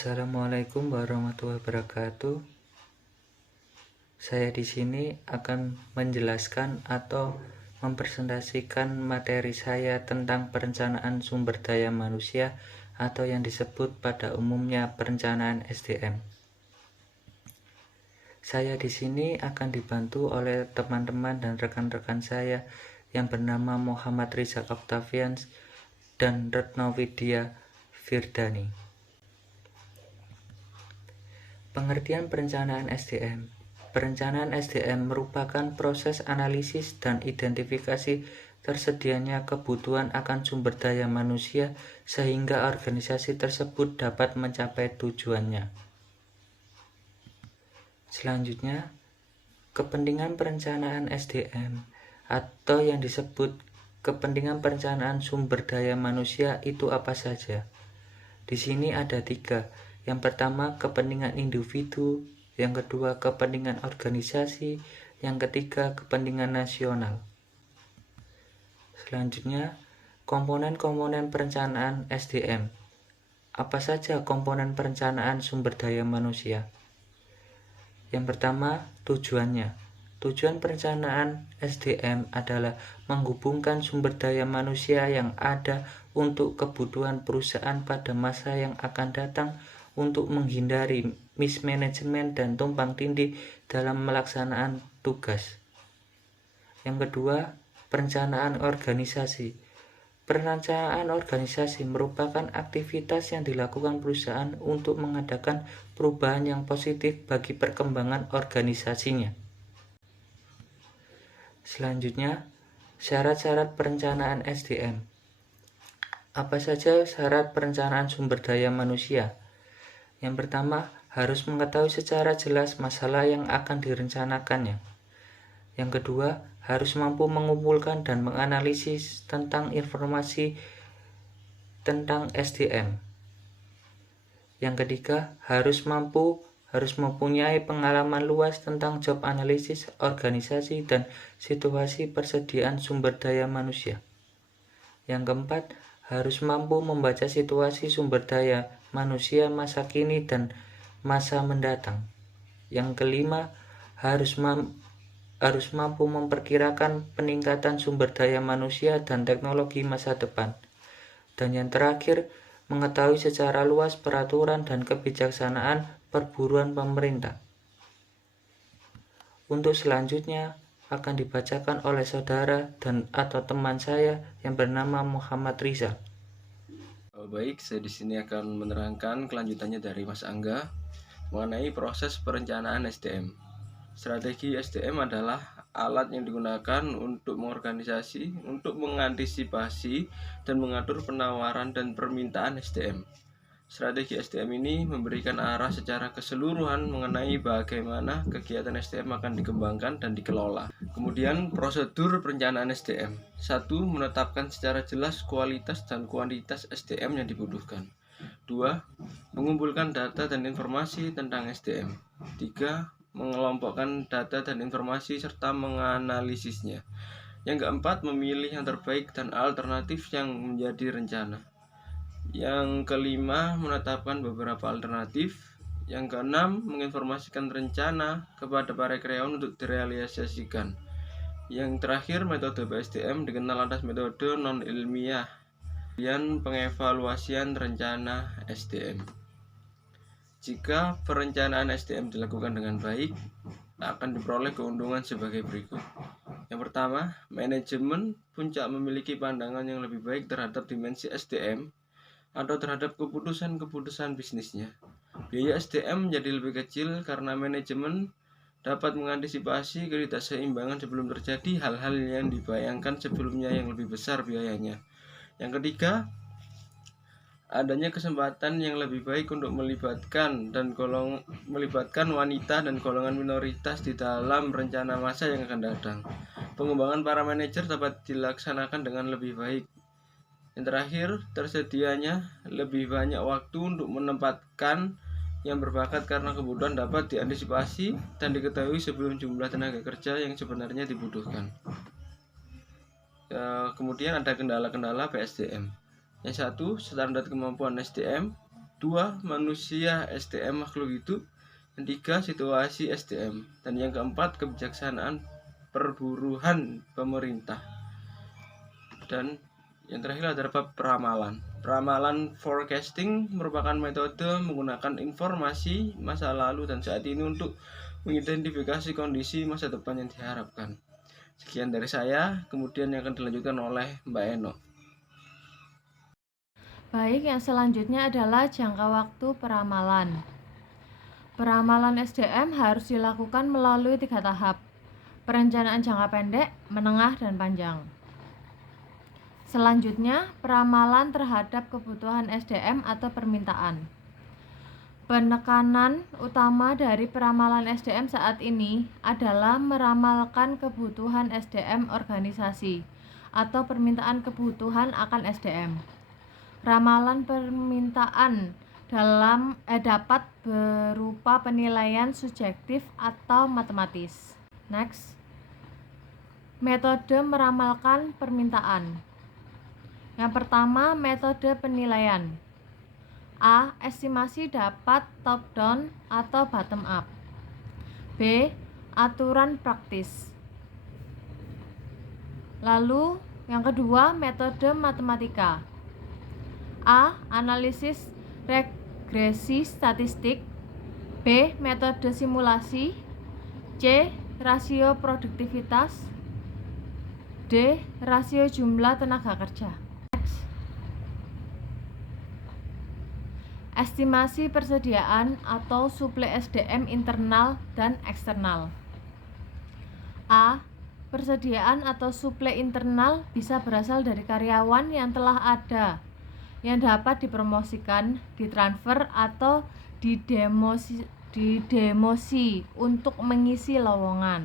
Assalamualaikum warahmatullahi wabarakatuh. Saya di sini akan menjelaskan atau mempresentasikan materi saya tentang perencanaan sumber daya manusia atau yang disebut pada umumnya perencanaan SDM. Saya di sini akan dibantu oleh teman-teman dan rekan-rekan saya yang bernama Muhammad Rizak Octavians dan Retno Widya Firdani. Pengertian perencanaan SDM. Perencanaan SDM merupakan proses analisis dan identifikasi tersedianya kebutuhan akan sumber daya manusia sehingga organisasi tersebut dapat mencapai tujuannya. Selanjutnya, kepentingan perencanaan SDM atau yang disebut kepentingan perencanaan sumber daya manusia itu apa saja? Di sini ada 3. Yang pertama, kepentingan individu, yang kedua, kepentingan organisasi, yang ketiga, kepentingan nasional. Selanjutnya, komponen-komponen perencanaan SDM. Apa saja komponen perencanaan sumber daya manusia? Yang pertama, tujuannya. Tujuan perencanaan SDM adalah menghubungkan sumber daya manusia yang ada untuk kebutuhan perusahaan pada masa yang akan datang untuk menghindari mismanagement dan tumpang tindih dalam melaksanaan tugas. Yang kedua, perencanaan organisasi. Perencanaan organisasi merupakan aktivitas yang dilakukan perusahaan untuk mengadakan perubahan yang positif bagi perkembangan organisasinya. Selanjutnya, syarat-syarat perencanaan SDM. Apa saja syarat perencanaan sumber daya manusia? Yang pertama, harus mengetahui secara jelas masalah yang akan direncanakannya. Yang kedua, harus mampu mengumpulkan dan menganalisis tentang informasi tentang SDM. Yang ketiga, harus mempunyai pengalaman luas tentang job analisis, organisasi, dan situasi persediaan sumber daya manusia. Yang keempat, harus mampu membaca situasi sumber daya manusia masa kini dan masa mendatang. Yang kelima, harus mampu memperkirakan peningkatan sumber daya manusia dan teknologi masa depan. Dan yang terakhir, mengetahui secara luas peraturan dan kebijaksanaan perburuan pemerintah. Untuk selanjutnya akan dibacakan oleh saudara dan atau teman saya yang bernama Muhammad Rizal. Baik, saya di sini akan menerangkan kelanjutannya dari Mas Angga mengenai proses perencanaan SDM. Strategi SDM adalah alat yang digunakan untuk mengorganisasi, untuk mengantisipasi dan mengatur penawaran dan permintaan SDM. Strategi SDM ini memberikan arah secara keseluruhan mengenai bagaimana kegiatan SDM akan dikembangkan dan dikelola. Kemudian prosedur perencanaan SDM. 1. Menetapkan secara jelas kualitas dan kuantitas SDM yang dibutuhkan. 2. Mengumpulkan data dan informasi tentang SDM. 3. Mengelompokkan data dan informasi serta menganalisisnya. Yang keempat, memilih yang terbaik dan alternatif yang menjadi rencana. Yang kelima, menetapkan beberapa alternatif. Yang keenam, menginformasikan rencana kepada para karyawan untuk direalisasikan. Yang terakhir, metode PSDM dikenal atas metode non-ilmiah. Kemudian pengevaluasian rencana SDM. Jika perencanaan SDM dilakukan dengan baik, akan diperoleh keuntungan sebagai berikut. Yang pertama, manajemen puncak memiliki pandangan yang lebih baik terhadap dimensi SDM atau terhadap keputusan-keputusan bisnisnya. Biaya SDM menjadi lebih kecil karena manajemen dapat mengantisipasi ketidakseimbangan sebelum terjadi hal-hal yang dibayangkan sebelumnya yang lebih besar biayanya. Yang ketiga, adanya kesempatan yang lebih baik untuk melibatkan wanita dan golongan minoritas di dalam rencana masa yang akan datang. Pengembangan para manajer dapat dilaksanakan dengan lebih baik. Yang terakhir, tersedianya lebih banyak waktu untuk menempatkan yang berbakat karena kebutuhan dapat diantisipasi dan diketahui sebelum jumlah tenaga kerja yang sebenarnya dibutuhkan. Kemudian ada kendala-kendala PSDM. Yang satu, standar kemampuan SDM. 2. Manusia SDM makhluk hidup. Yang 3. Situasi SDM. Dan yang keempat, kebijaksanaan perburuhan pemerintah. Dan yang terakhir adalah bab peramalan. Peramalan forecasting merupakan metode menggunakan informasi masa lalu dan saat ini untuk mengidentifikasi kondisi masa depan yang diharapkan. Sekian dari saya, kemudian yang akan dilanjutkan oleh Mbak Eno. Baik, yang selanjutnya adalah jangka waktu peramalan. Peramalan SDM harus dilakukan melalui 3 tahap. Perencanaan jangka pendek, menengah, dan panjang. Selanjutnya, peramalan terhadap kebutuhan SDM atau permintaan. Penekanan utama dari peramalan SDM saat ini adalah meramalkan kebutuhan SDM organisasi atau permintaan kebutuhan akan SDM. Ramalan permintaan dapat berupa penilaian subjektif atau matematis. Next. Metode meramalkan permintaan. Yang pertama, metode penilaian. A. Estimasi dapat top down atau bottom up. B. Aturan praktis. Lalu, yang kedua, metode matematika. A. Analisis regresi statistik. B. Metode simulasi. C. Rasio produktivitas. D. Rasio jumlah tenaga kerja. Estimasi persediaan atau suplai SDM internal dan eksternal. A. Persediaan atau suplai internal bisa berasal dari karyawan yang telah ada, yang dapat dipromosikan, ditransfer, atau didemosi untuk mengisi lowongan.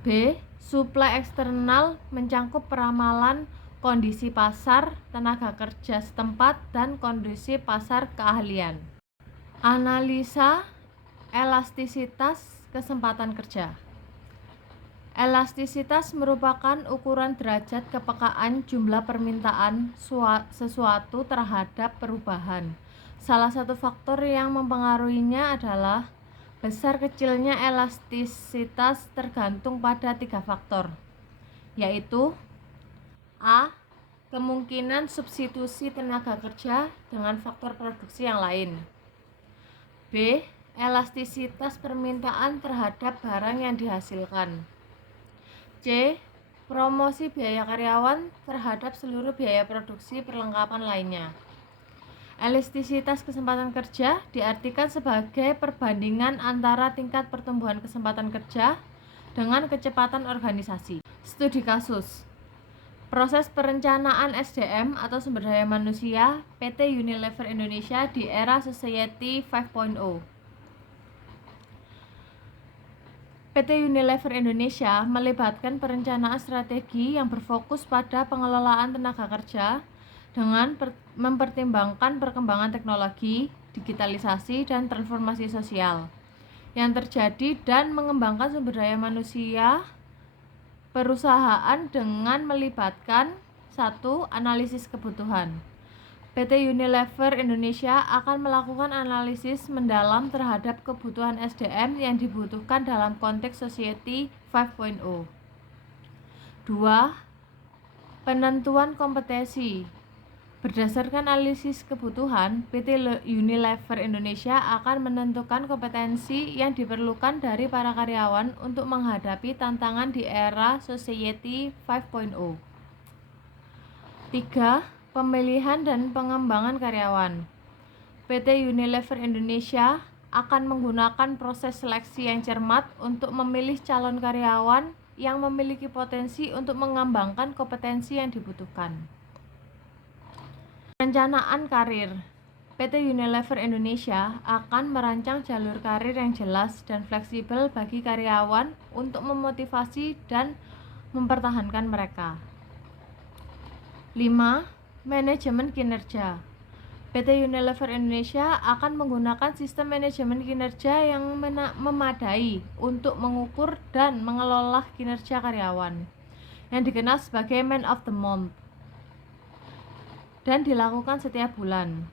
B. Suplai eksternal mencangkup peramalan kondisi pasar tenaga kerja setempat dan kondisi pasar keahlian. Analisa elastisitas kesempatan kerja. Elastisitas merupakan ukuran derajat kepekaan jumlah permintaan sesuatu terhadap perubahan. Salah satu faktor yang mempengaruhinya adalah besar kecilnya elastisitas tergantung pada 3 faktor, yaitu A. Kemungkinan substitusi tenaga kerja dengan faktor produksi yang lain. B. Elastisitas permintaan terhadap barang yang dihasilkan. C. Promosi biaya karyawan terhadap seluruh biaya produksi perlengkapan lainnya. Elastisitas kesempatan kerja diartikan sebagai perbandingan antara tingkat pertumbuhan kesempatan kerja dengan kecepatan organisasi. Studi kasus. Proses perencanaan SDM atau sumber daya manusia PT Unilever Indonesia di era Society 5.0. PT Unilever Indonesia melibatkan perencanaan strategi yang berfokus pada pengelolaan tenaga kerja dengan mempertimbangkan perkembangan teknologi, digitalisasi, dan transformasi sosial yang terjadi dan mengembangkan sumber daya manusia perusahaan dengan melibatkan 1. Analisis kebutuhan. PT Unilever Indonesia akan melakukan analisis mendalam terhadap kebutuhan SDM yang dibutuhkan dalam konteks Society 5.0. 2. Penentuan kompetensi. Berdasarkan analisis kebutuhan, PT Unilever Indonesia akan menentukan kompetensi yang diperlukan dari para karyawan untuk menghadapi tantangan di era Society 5.0. 3. Pemilihan dan pengembangan karyawan. PT Unilever Indonesia akan menggunakan proses seleksi yang cermat untuk memilih calon karyawan yang memiliki potensi untuk mengembangkan kompetensi yang dibutuhkan. Perencanaan karir. PT Unilever Indonesia akan merancang jalur karir yang jelas dan fleksibel bagi karyawan untuk memotivasi dan mempertahankan mereka. 5. Manajemen kinerja. PT Unilever Indonesia akan menggunakan sistem manajemen kinerja yang memadai untuk mengukur dan mengelola kinerja karyawan, yang dikenal sebagai Man of the Month. dan dilakukan setiap bulan.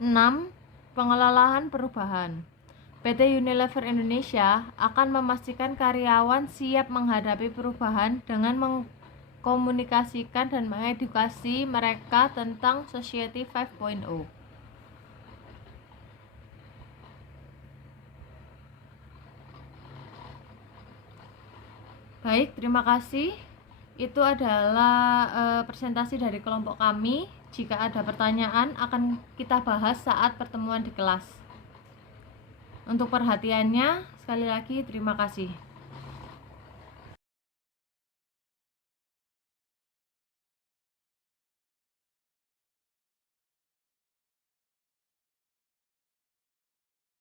6. Pengelolaan perubahan. PT Unilever Indonesia akan memastikan karyawan siap menghadapi perubahan dengan mengkomunikasikan dan mengedukasi mereka tentang Society 5.0. Baik, terima kasih. Itu adalah presentasi dari kelompok kami. Jika ada pertanyaan akan kita bahas saat pertemuan di kelas. Untuk perhatiannya, sekali lagi terima kasih.